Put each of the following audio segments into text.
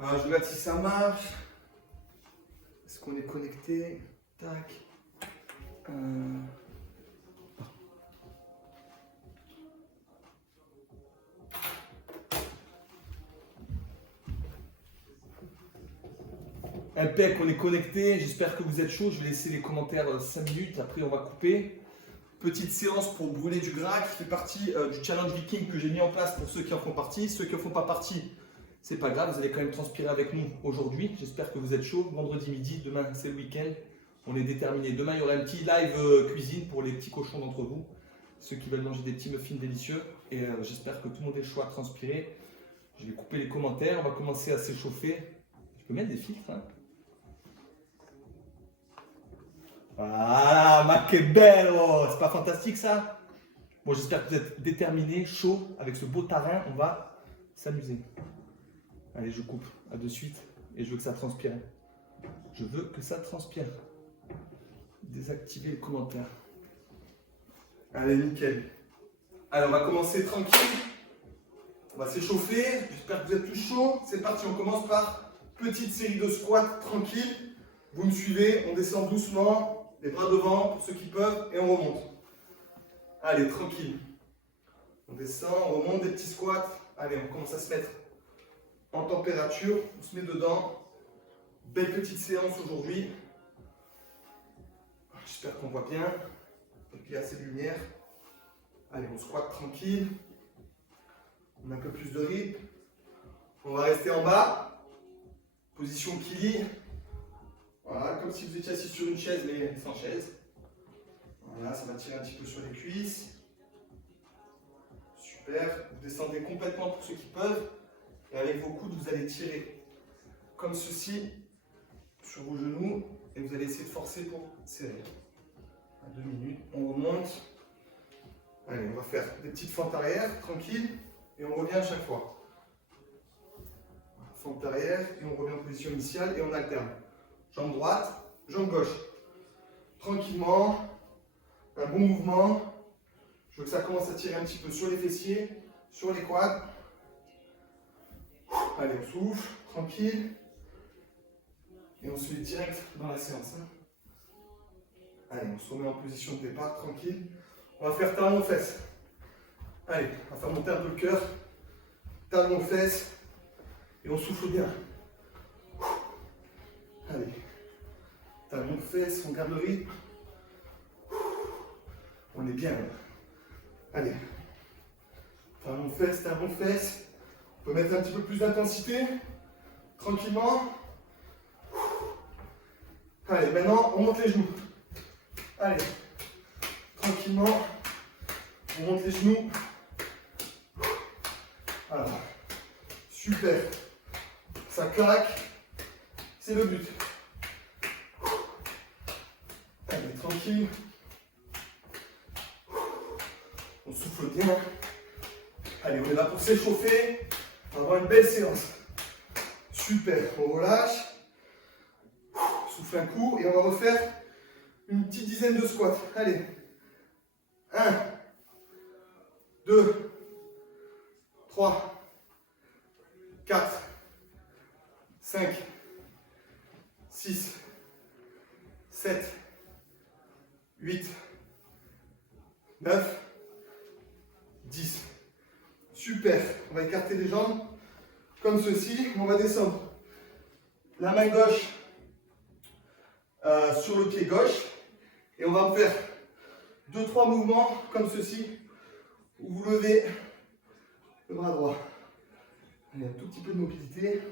Alors, je regarde si ça marche. Est-ce qu'on est connecté? Tac. Impec, on est connecté. J'espère que vous êtes chaud. Je vais laisser les commentaires 5 minutes. Après, on va couper. Petite séance pour brûler du gras qui fait partie du challenge viking que j'ai mis en place pour ceux qui en font partie. Ceux qui en font pas partie, c'est pas grave, vous allez quand même transpirer avec nous aujourd'hui. J'espère que vous êtes chaud. Vendredi midi, demain c'est le week-end. On est déterminé. Demain, il y aura un petit live cuisine pour les petits cochons d'entre vous, ceux qui veulent manger des petits muffins délicieux. Et j'espère que tout le monde est chaud à transpirer. Je vais couper les commentaires. On va commencer à s'échauffer. Je peux mettre des filtres, hein? Ah, ma que bello! C'est pas fantastique ça? Bon, j'espère que vous êtes déterminés, chaud, avec ce beau terrain, on va s'amuser. Allez, je coupe, à de suite, et je veux que ça transpire. Je veux que ça transpire. Désactivez le commentaire. Allez, nickel. Allez, on va commencer tranquille. On va s'échauffer, j'espère que vous êtes tous chauds. C'est parti, on commence par petite série de squats tranquille. Vous me suivez, on descend doucement. Les bras devant pour ceux qui peuvent et on remonte. Allez, tranquille. On descend, on remonte des petits squats. Allez, on commence à se mettre en température. On se met dedans. Belle petite séance aujourd'hui. J'espère qu'on voit bien. Il y a assez de lumière. Allez, on squatte tranquille. On a un peu plus de rythme. On va rester en bas. Position kili. Voilà, comme si vous étiez assis sur une chaise, mais sans chaise. Voilà, ça va tirer un petit peu sur les cuisses. Super. Vous descendez complètement pour ceux qui peuvent. Et avec vos coudes, vous allez tirer comme ceci sur vos genoux. Et vous allez essayer de forcer pour serrer. À 2 minutes, on remonte. Allez, on va faire des petites fentes arrière, tranquille. Et on revient à chaque fois. Fente arrière, et on revient en position initiale et on alterne. Jambe droite, jambe gauche. Tranquillement, un bon mouvement. Je veux que ça commence à tirer un petit peu sur les fessiers, sur les quads. Allez, on souffle, tranquille. Et on se met direct dans la séance. Allez, on se remet en position de départ, tranquille. On va faire talon aux fesses. Allez, on va faire monter un peu le cœur. Talon aux fesses. Et on souffle bien. Allez, talon aux fesses, on garde le rythme. On est bien là. Allez, talon aux fesses, talon aux fesses. On peut mettre un petit peu plus d'intensité, tranquillement. Allez, maintenant on monte les genoux. Allez, tranquillement, on monte les genoux. Voilà, super. Ça claque. C'est le but. Allez, tranquille. On souffle bien. Allez, on est là pour s'échauffer. On va avoir une belle séance. Super. On relâche. Souffle un coup et on va refaire une petite dizaine de squats. Allez. 1, 2, 3, 4, 5, 6, 7, 8, 9, 10. Super. On va écarter les jambes comme ceci. On va descendre la main gauche sur le pied gauche. Et on va faire 2-3 mouvements comme ceci où vous levez le bras droit. Allez, un tout petit peu de mobilité.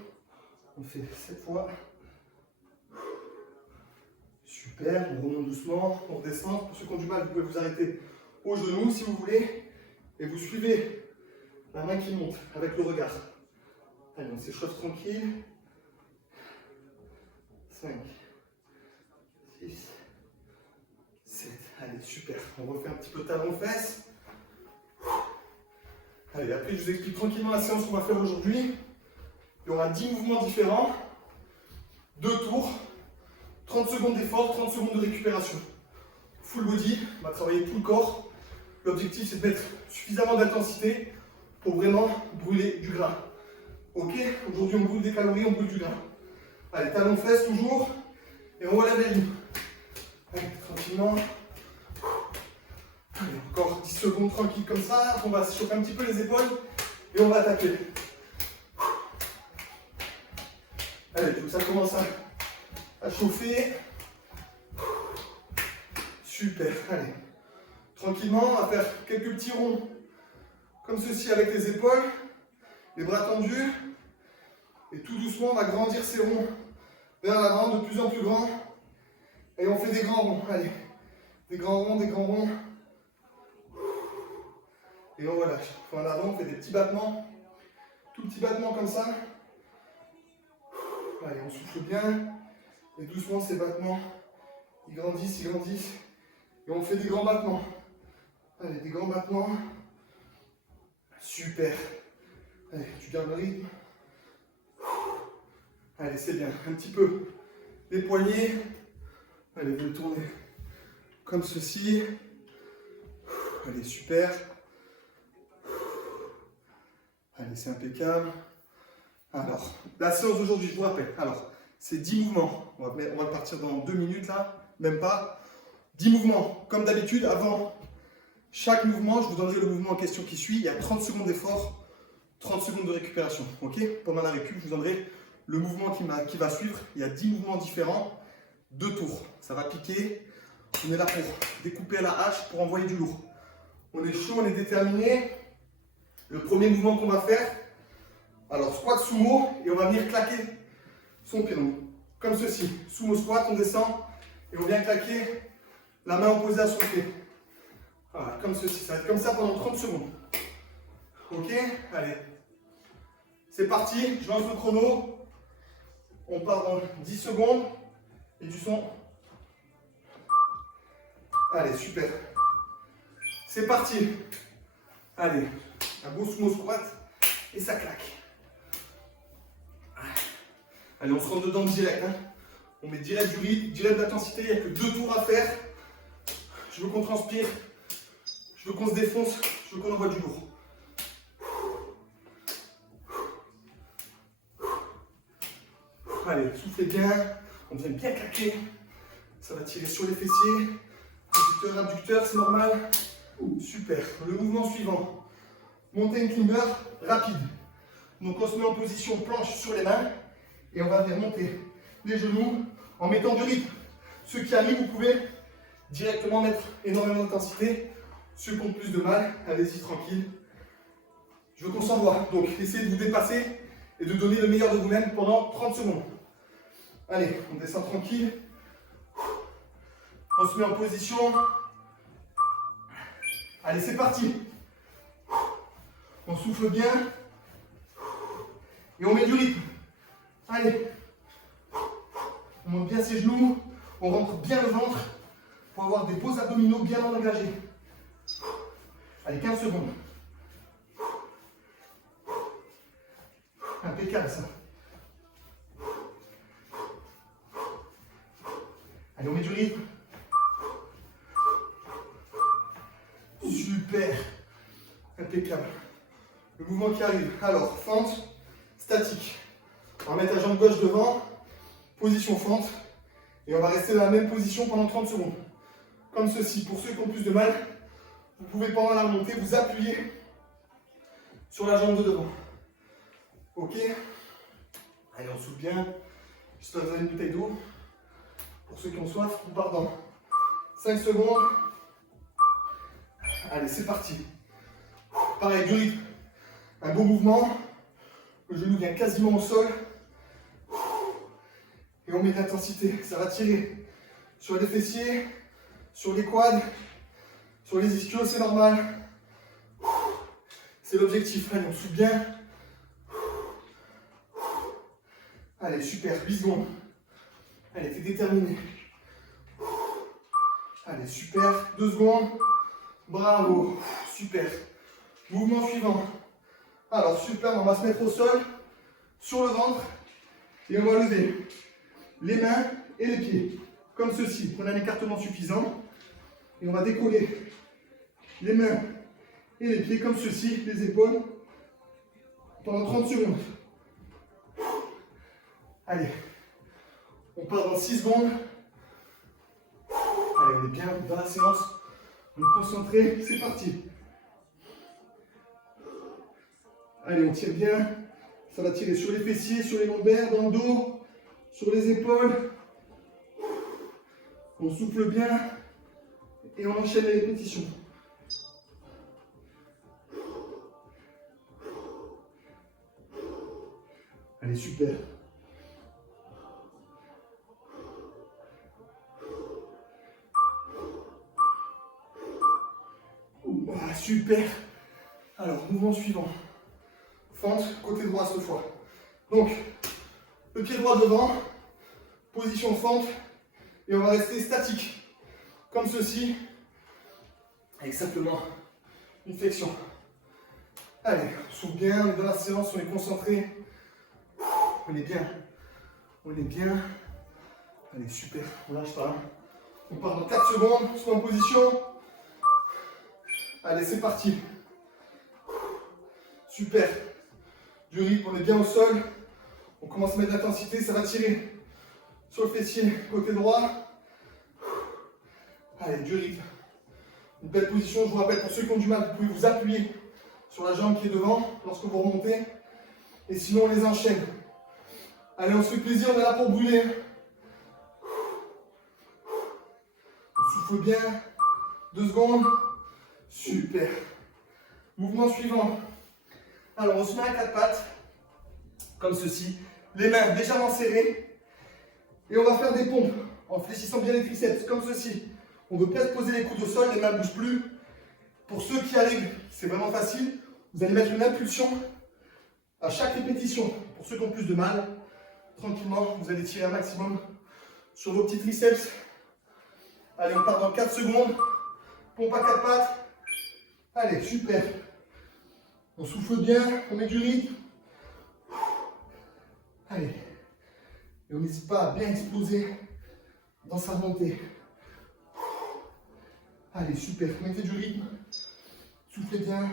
On fait 7 fois. Super, on remonte doucement, on redescend. Pour ceux qui ont du mal, vous pouvez vous arrêter au genou si vous voulez. Et vous suivez la main qui monte avec le regard. Allez, on s'échauffe tranquille. 5, 6, 7. Allez, super. On refait un petit peu talon fesses. Allez, après je vous explique tranquillement la séance qu'on va faire aujourd'hui. Il y aura 10 mouvements différents, 2 tours, 30 secondes d'effort, 30 secondes de récupération. Full body, on va travailler tout le corps. L'objectif c'est de mettre suffisamment d'intensité pour vraiment brûler du gras. Ok, aujourd'hui on brûle des calories, on brûle du gras. Allez, talons fesses toujours. Et on relève les lignes. Allez, tranquillement. Allez, encore 10 secondes tranquille comme ça. On va se chauffer un petit peu les épaules. Et on va attaquer. Allez, il faut que ça commence à chauffer. Super, allez. Tranquillement, on va faire quelques petits ronds comme ceci avec les épaules, les bras tendus. Et tout doucement, on va grandir ces ronds vers l'avant, de plus en plus grand. Et on fait des grands ronds, allez. Des grands ronds, des grands ronds. Et on relâche. En avant, on fait des petits battements. Tout petits battements comme ça. Allez, on souffle bien. Et doucement, ces battements, ils grandissent, ils grandissent. Et on fait des grands battements. Allez, des grands battements. Super. Allez, tu gardes le rythme. Allez, c'est bien. Un petit peu les poignets. Allez, vous le tournez comme ceci. Allez, super. Allez, c'est impeccable. Alors, la séance d'aujourd'hui, je vous rappelle. Alors, c'est 10 mouvements. On va partir dans 2 minutes là, même pas. 10 mouvements. Comme d'habitude, avant chaque mouvement, je vous donnerai le mouvement en question qui suit. Il y a 30 secondes d'effort, 30 secondes de récupération. Ok? Pendant la récup, je vous donnerai le mouvement qui va suivre. Il y a 10 mouvements différents, 2 tours. Ça va piquer. On est là pour découper à la hache, pour envoyer du lourd. On est chaud, on est déterminé. Le premier mouvement qu'on va faire, alors squat sumo, et on va venir claquer son pied. Donc, comme ceci. Sumo squat, on descend, et on vient claquer la main opposée à son pied. Voilà, comme ceci. Ça va être comme ça pendant 30 secondes. Ok? Allez. C'est parti, je lance le chrono. On part dans 10 secondes. Et du son. Allez, super. C'est parti. Allez, un beau sumo squat. Et ça claque. Allez, on se rentre dedans direct. Hein. On met direct du rythme, direct de l'intensité. Il n'y a que 2 tours à faire. Je veux qu'on transpire. Je veux qu'on se défonce. Je veux qu'on envoie du lourd. Allez, soufflez bien. On vient bien claquer. Ça va tirer sur les fessiers. Adducteur, abducteur, c'est normal. Super. Le mouvement suivant. Mountain climber rapide. Donc on se met en position planche sur les mains. Et on va venir monter les genoux en mettant du rythme. Ceux qui arrivent, vous pouvez directement mettre énormément d'intensité. Ceux qui ont plus de mal, allez-y tranquille. Je veux qu'on s'envoie. Donc essayez de vous dépasser et de donner le meilleur de vous-même pendant 30 secondes. Allez, on descend tranquille. On se met en position. Allez, c'est parti. On souffle bien. Et on met du rythme. Allez. On monte bien ses genoux. On rentre bien le ventre pour avoir des beaux abdominaux bien engagés. Allez, 15 secondes. Impeccable ça. Allez, on met du rythme. Super. Impeccable. Le mouvement qui arrive. Alors, fente, statique. On va mettre la jambe gauche devant. Position fente. Et on va rester dans la même position pendant 30 secondes. Comme ceci. Pour ceux qui ont plus de mal, vous pouvez pendant la remontée vous appuyer sur la jambe de devant. Ok. Allez, on souffle bien. J'espère que vous avez une bouteille d'eau. Pour ceux qui ont soif, on part dans 5 secondes. Allez, c'est parti. Pareil, du rythme. Un beau mouvement. Le genou vient quasiment au sol. Et on met de l'intensité. Ça va tirer sur les fessiers, sur les quads, sur les ischios, c'est normal. C'est l'objectif. Allez, on souffle bien. Allez, super. 8 secondes. Allez, t'es déterminé. Allez, super. 2 secondes. Bravo. Super. Mouvement suivant. Alors, super, on va se mettre au sol, sur le ventre, et on va lever les mains et les pieds, comme ceci. Prenez un écartement suffisant, et on va décoller les mains et les pieds, comme ceci, les épaules, pendant 30 secondes. Allez, on part dans 6 secondes. Allez, on est bien dans la séance. On est concentré, c'est parti. Allez, on tire bien. Ça va tirer sur les fessiers, sur les lombaires, dans le dos, sur les épaules. On souffle bien et on enchaîne les répétitions. Allez, super. Ah, super. Alors, mouvement suivant. Fente, côté droit cette fois. Donc, le pied droit devant, position fente, et on va rester statique, comme ceci, avec simplement une flexion. Allez, on souffle bien, on est dans la séance, on est concentré. On est bien. On est bien. Allez, super. On lâche pas. On part dans 4 secondes, soit en position. Allez, c'est parti. Super. Du rythme, on est bien au sol. On commence à mettre de l'intensité, ça va tirer sur le fessier côté droit. Allez, du rythme. Une belle position, je vous rappelle, pour ceux qui ont du mal, vous pouvez vous appuyer sur la jambe qui est devant lorsque vous remontez. Et sinon, on les enchaîne. Allez, on se fait plaisir, on est là pour brûler. On souffle bien. 2 secondes. Super. Mouvement suivant. Alors, on se met à 4 pattes, comme ceci. Les mains légèrement serrées. Et on va faire des pompes en fléchissant bien les triceps, comme ceci. On veut presque poser les coudes au sol, les mains ne bougent plus. Pour ceux qui arrivent, c'est vraiment facile. Vous allez mettre une impulsion à chaque répétition. Pour ceux qui ont plus de mal, tranquillement, vous allez tirer un maximum sur vos petits triceps. Allez, on part dans 4 secondes. Pompe à 4 pattes. Allez, super. On souffle bien, on met du rythme. Allez. Et on n'hésite pas à bien exploser dans sa montée. Allez, super. Mettez du rythme. Soufflez bien.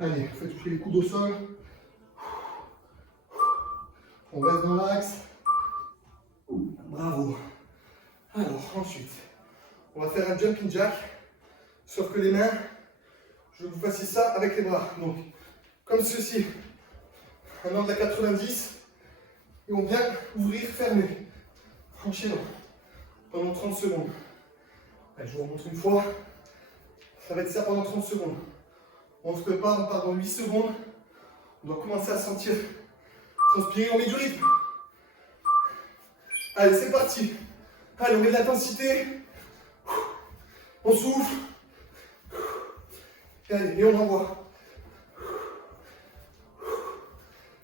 Allez, faites toucher les coudes au sol. On reste dans l'axe. Bravo. Alors, ensuite, on va faire un jumping jack. Sauf que les mains, je veux que vous fassiez ça avec les bras. Donc, comme ceci. Un angle à 90. Et on vient ouvrir, fermer. Enchaînant. Pendant 30 secondes. Allez, je vous remontre une fois. Ça va être ça pendant 30 secondes. On se prépare, on part dans 8 secondes. On doit commencer à sentir transpirer, on met du rythme. Allez, c'est parti. Allez, on met de l'intensité. On souffle. Et allez, et on envoie.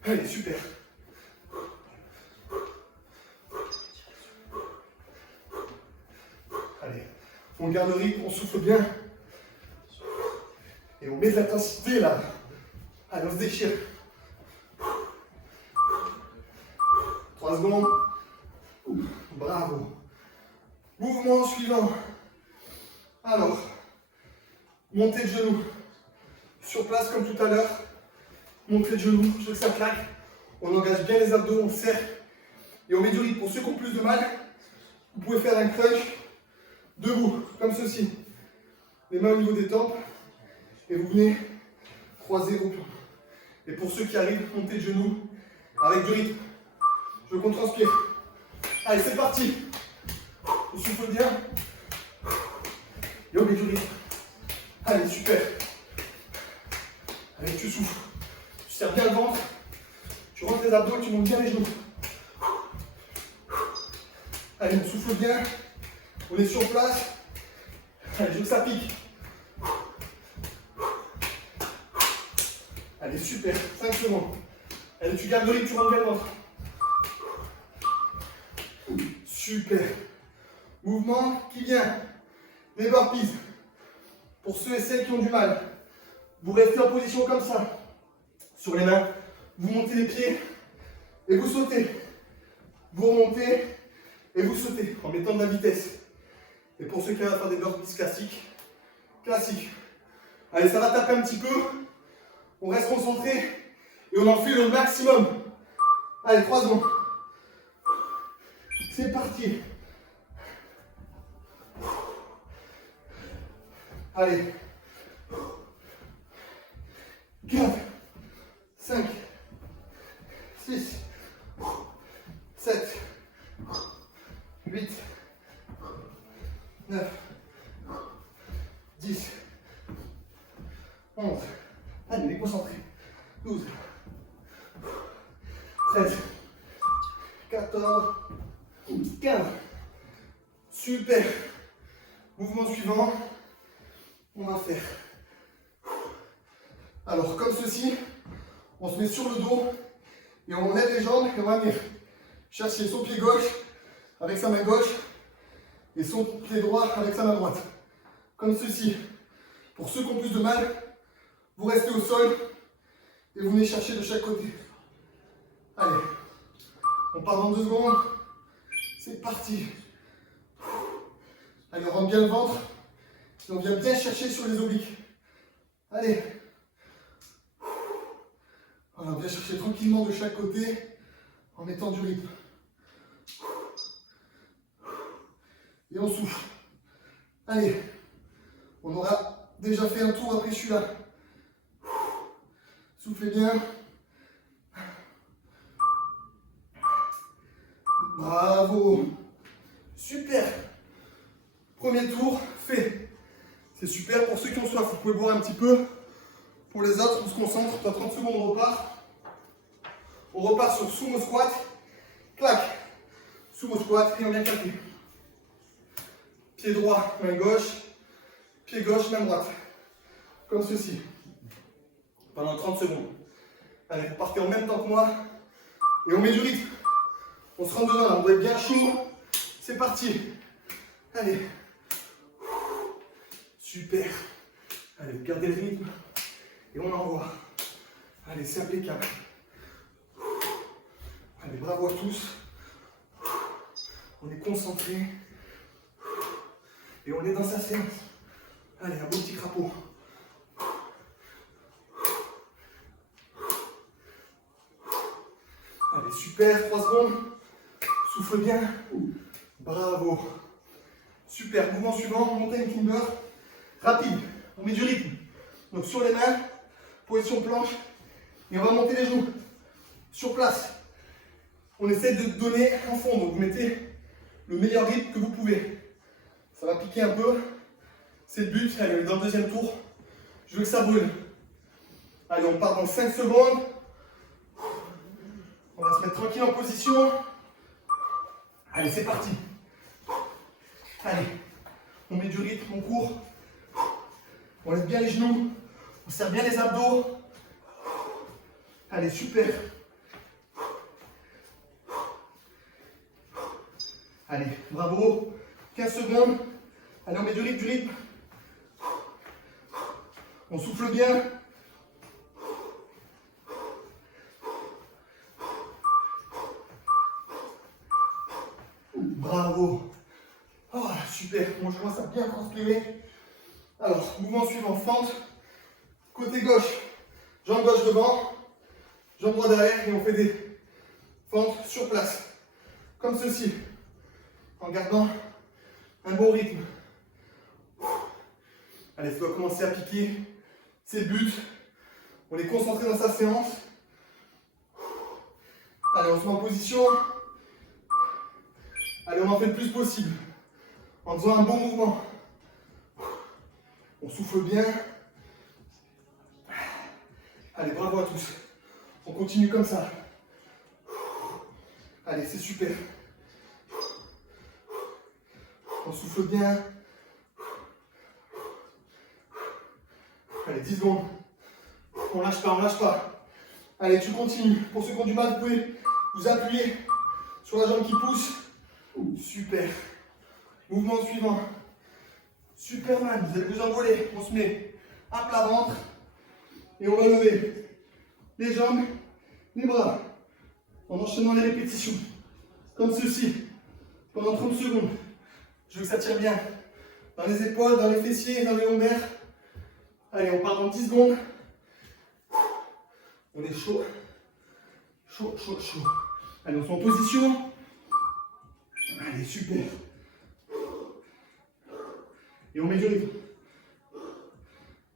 Allez, super. Allez, on garde le rythme, on souffle bien. Et on met de l'intensité là. Allez, on se déchire. 3 secondes. Bravo. Mouvement suivant. Alors, montée de genoux. Sur place comme tout à l'heure. Montée de genoux, je veux que ça claque. On engage bien les abdos, on serre. Et on met du rythme. Pour ceux qui ont plus de mal, vous pouvez faire un crunch debout, comme ceci. Les mains au niveau des tempes. Et vous venez croiser vos pieds. Et pour ceux qui arrivent, montez de genoux avec du rythme. Je veux qu'on transpire. Allez, c'est parti. On souffle bien. Et on met du rythme. Allez, super. Allez, tu souffles. Tu serres bien le ventre. Tu rentres les abdos, tu montes bien les genoux. Allez, on souffle bien. On est sur place. Allez, je veux que ça pique. Allez, super. 5 secondes. Allez, tu gardes le rythme, tu rentres bien le ventre. Super. Mouvement qui vient. Les burpees. Pour ceux et celles qui ont du mal, vous restez en position comme ça. Sur les mains, vous montez les pieds et vous sautez. Vous remontez et vous sautez en mettant de la vitesse. Et pour ceux qui arrivent à faire des burpees classiques, Allez, ça va taper un petit peu. On reste concentré et on en fait le maximum. Allez, 3 secondes. C'est parti. Allez. 4, 5, 6, 7, 8, 9, 10, 11. Allez, déconcentré. 12, 13, 14, 15. Super. Mouvement suivant. On va faire. Alors, comme ceci, on se met sur le dos et on lève les jambes et on va venir chercher son pied gauche avec sa main gauche et son pied droit avec sa main droite. Comme ceci. Pour ceux qui ont plus de mal, vous restez au sol et vous venez chercher de chaque côté. Allez, on part dans 2 secondes. C'est parti. Allez, on rentre bien le ventre et on vient bien chercher sur les obliques. Allez. Voilà, on vient chercher tranquillement de chaque côté en mettant du rythme. Et on souffle. Allez, on aura déjà fait un tour après celui-là. Soufflez bien. Bravo. Super. Premier tour fait. C'est super pour ceux qui ont soif. Vous pouvez boire un petit peu. Pour les autres, on se concentre. Dans 30 secondes, on repart. On repart sur sumo squat. Clac. Sumo squat et on vient claquer. Pied droit, main gauche. Pied gauche, main droite. Comme ceci. Pendant 30 secondes. Allez, vous partez en même temps que moi. Et on met du rythme. On se rend dedans là, on doit être bien chaud. C'est parti. Allez. Super. Allez, gardez le rythme. Et on envoie. Allez, c'est impeccable. Allez, bravo à tous. On est concentré. Et on est dans sa séance. Allez, un beau petit crapaud. Allez, super, 3 secondes. Souffle bien. Bravo. Super, mouvement suivant, montagne climber. Rapide, on met du rythme. Donc sur les mains, position planche. Et on va monter les genoux. Sur place. On essaie de donner un fond. Donc vous mettez le meilleur rythme que vous pouvez. Ça va piquer un peu. C'est le but. Allez, on est dans le deuxième tour. Je veux que ça brûle. Allez, on part dans 5 secondes. On va se mettre tranquille en position. Allez, c'est parti. Allez, on met du rythme, on court. On lève bien les genoux. On serre bien les abdos. Allez, super. Allez, bravo. 15 secondes. Allez, on met du rythme, On souffle bien. Bravo. Oh, super. Bon, je commence à bien transpirer. Alors, mouvement suivant, fente. Côté gauche, jambe gauche devant, jambe droite derrière et on fait des fentes sur place. Comme ceci. En gardant un bon rythme. Allez, ça doit commencer à piquer. C'est le but. On est concentré dans sa séance. Allez, on se met en position. Allez, on en fait le plus possible. En faisant un bon mouvement. On souffle bien. Allez, bravo à tous. On continue comme ça. Allez, c'est super. On souffle bien. Allez, 10 secondes. On lâche pas, on lâche pas. Allez, tu continues. Pour ceux qui ont du mal, vous pouvez vous appuyer sur la jambe qui pousse. Super. Mouvement suivant. Superman, vous allez vous envoler. On se met à plat ventre. Et on va lever les jambes, les bras. En enchaînant les répétitions. Comme ceci. Pendant 30 secondes. Je veux que ça tire bien. Dans les épaules, dans les fessiers, dans les lombaires. Allez, on part dans 10 secondes. On est chaud. Chaud, chaud, chaud. Allez, on se met en position. Allez, super. Et on met du rythme.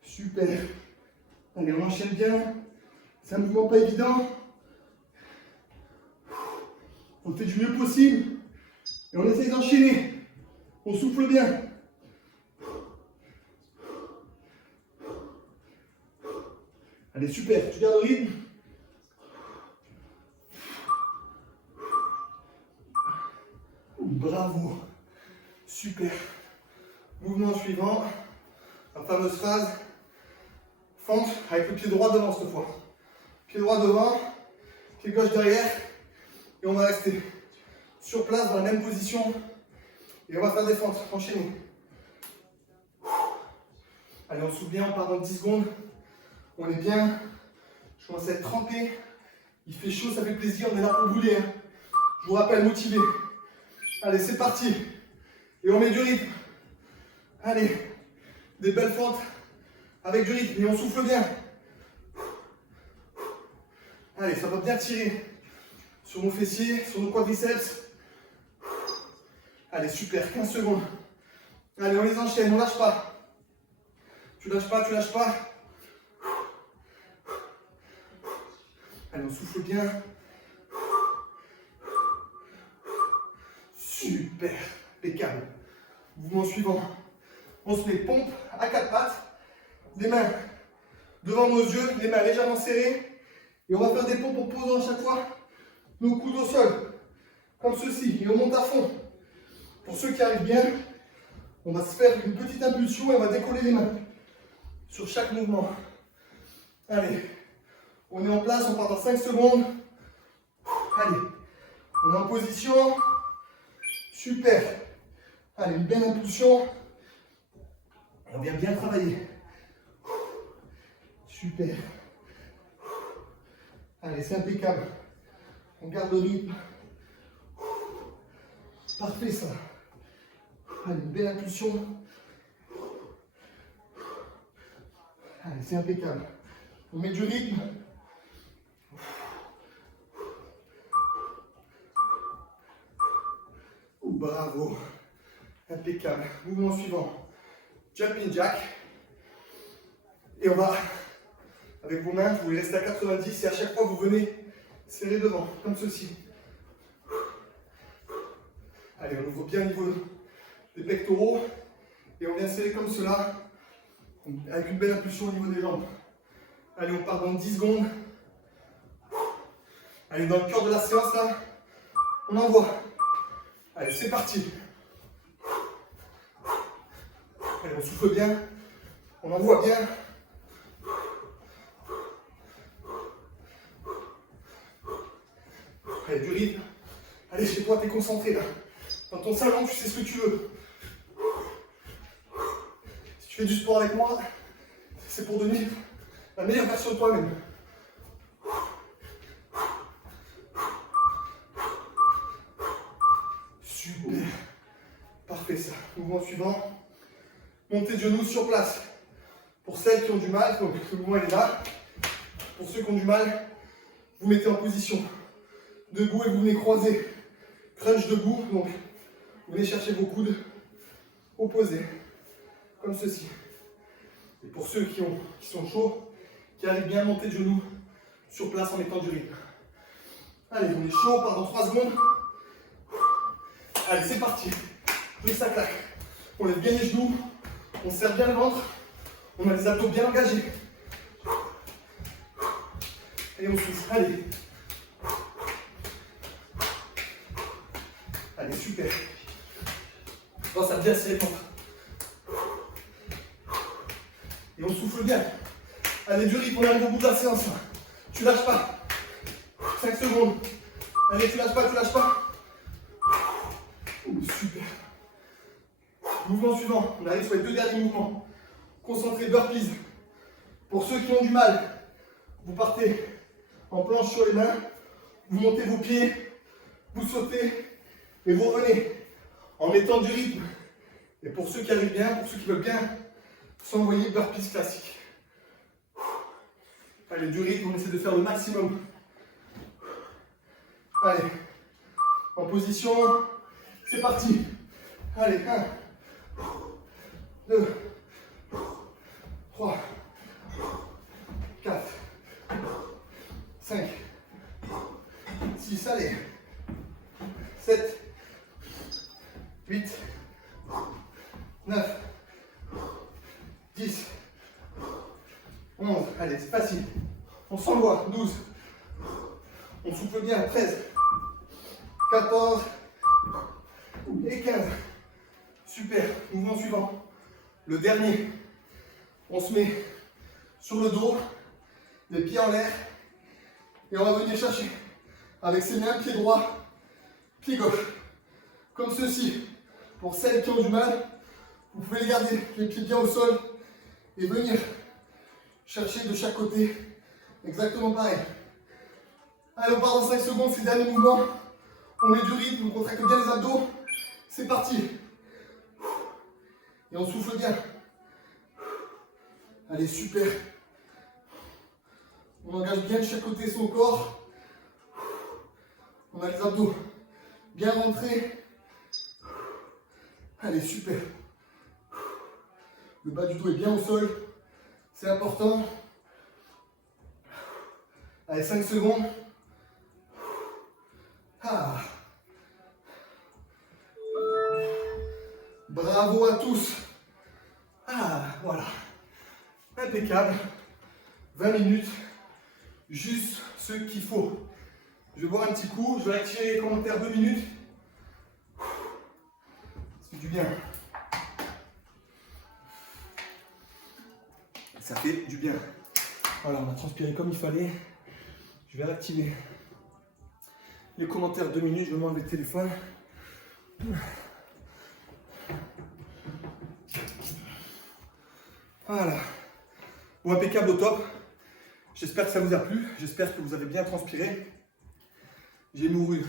Super. Allez, on enchaîne bien. C'est un mouvement pas évident. On fait du mieux possible. Et on essaye d'enchaîner. On souffle bien. Allez, super. Tu gardes le rythme. Bravo. Super. Mouvement suivant. La fameuse phase. Fente avec le pied droit devant cette fois. Pied droit devant. Pied gauche derrière. Et on va rester sur place dans la même position. Et on va faire des fentes. Enchaîner. Allez, on souffle bien. On part dans 10 secondes. On est bien. Je commence à être trempé. Il fait chaud, ça fait plaisir. On est là pour brûler. Hein. Je vous rappelle, motivé. Allez, c'est parti. Et on met du rythme. Allez, des belles fentes avec du rythme. Et on souffle bien. Allez, ça va bien tirer sur nos fessiers, sur nos quadriceps. Allez, super, 15 secondes. Allez, on les enchaîne, on ne lâche pas. Tu lâches pas, tu lâches pas. Allez, on souffle bien. Super, impeccable. Mouvement suivant. On se met pompe à 4 pattes. Les mains devant nos yeux, les mains légèrement serrées. Et on va faire des pompes en posant à chaque fois nos coudes au sol. Comme ceci. Et on monte à fond. Pour ceux qui arrivent bien, on va se faire une petite impulsion et on va décoller les mains. Sur chaque mouvement. Allez. On est en place, on part dans 5 secondes. Allez. On est en position. Super. Allez, une belle impulsion. On vient bien travailler. Super. Allez, c'est impeccable. On garde le rythme. Parfait ça. Allez, une belle impulsion. Allez, c'est impeccable. On met du rythme. Bravo. Impeccable. Mouvement suivant. Jumping jack. Et on va, avec vos mains, vous restez à 90 et à chaque fois vous venez serrer devant, comme ceci. Allez, on ouvre bien au niveau des pectoraux et on vient serrer comme cela, avec une belle impulsion au niveau des jambes. Allez, on part dans 10 secondes. Allez, dans le cœur de la séance là, on envoie. Allez, c'est parti. Allez, on souffle bien, on envoie bien. Allez, du rythme. Allez, chez toi, t'es concentré là. Dans ton salon, tu sais ce que tu veux. Si tu fais du sport avec moi, c'est pour devenir la meilleure version de toi-même. Super. Parfait ça. Mouvement suivant. Montée de genoux sur place. Pour celles qui ont du mal, donc le mouvement il est là. Pour ceux qui ont du mal, vous mettez en position. Debout et vous venez croiser. Crunch debout, donc vous venez chercher vos coudes opposés. Comme ceci. Et pour ceux qui sont chauds, qui arrivent bien à monter de genoux sur place en mettant du rythme. Allez, on est chaud, on part dans 3 secondes. Allez, c'est parti. Plus ça claque. On lève bien les genoux, on serre bien le ventre, on a les abdos bien engagés. Et on souffle. Allez. Allez, super. Oh, ça bien serré le ventre. Et on souffle bien. Allez, du rythme, on arrive au bout de la séance. Tu lâches pas. 5 secondes. Allez, tu lâches pas, tu lâches pas. Super. Mouvement suivant. On arrive sur les 2 derniers mouvements. Concentré burpees. Pour ceux qui ont du mal, vous partez en planche sur les mains. Vous montez vos pieds. Vous sautez. Et vous revenez en mettant du rythme. Et pour ceux qui arrivent bien, pour ceux qui veulent bien s'envoyer burpees classiques. Allez, du rythme, on essaie de faire le maximum. Allez, en position, c'est parti. Allez, 1, 2, 3, 4, 5, 6, allez, 7, 8, 9, 10, 11, allez, c'est facile. On s'envoie, 12, on souffle bien, 13, 14 et 15. Super, mouvement suivant. Le dernier, on se met sur le dos, les pieds en l'air, et on va venir chercher avec ses mains, pied droit, pied gauche. Comme ceci. Pour celles qui ont du mal, vous pouvez garder les pieds bien au sol et venir chercher de chaque côté. Exactement pareil. Allez, on part dans 5 secondes, c'est le dernier mouvement. On met du rythme, on contracte bien les abdos. C'est parti. Et on souffle bien. Allez, super. On engage bien de chaque côté son corps. On a les abdos bien rentrés. Allez, super. Le bas du dos est bien au sol. C'est important. Allez, 5 secondes. Ah. Bravo à tous. Ah, voilà. Impeccable. 20 minutes. Juste ce qu'il faut. Je vais boire un petit coup. Je vais activer les commentaires 2 minutes. Ça fait du bien. Ça fait du bien. Voilà, on a transpiré comme il fallait. Je vais réactiver les commentaires 2 minutes. Je vais m'enlever le téléphone. Voilà. Bon, impeccable au top. J'espère que ça vous a plu. J'espère que vous avez bien transpiré. J'ai mouru.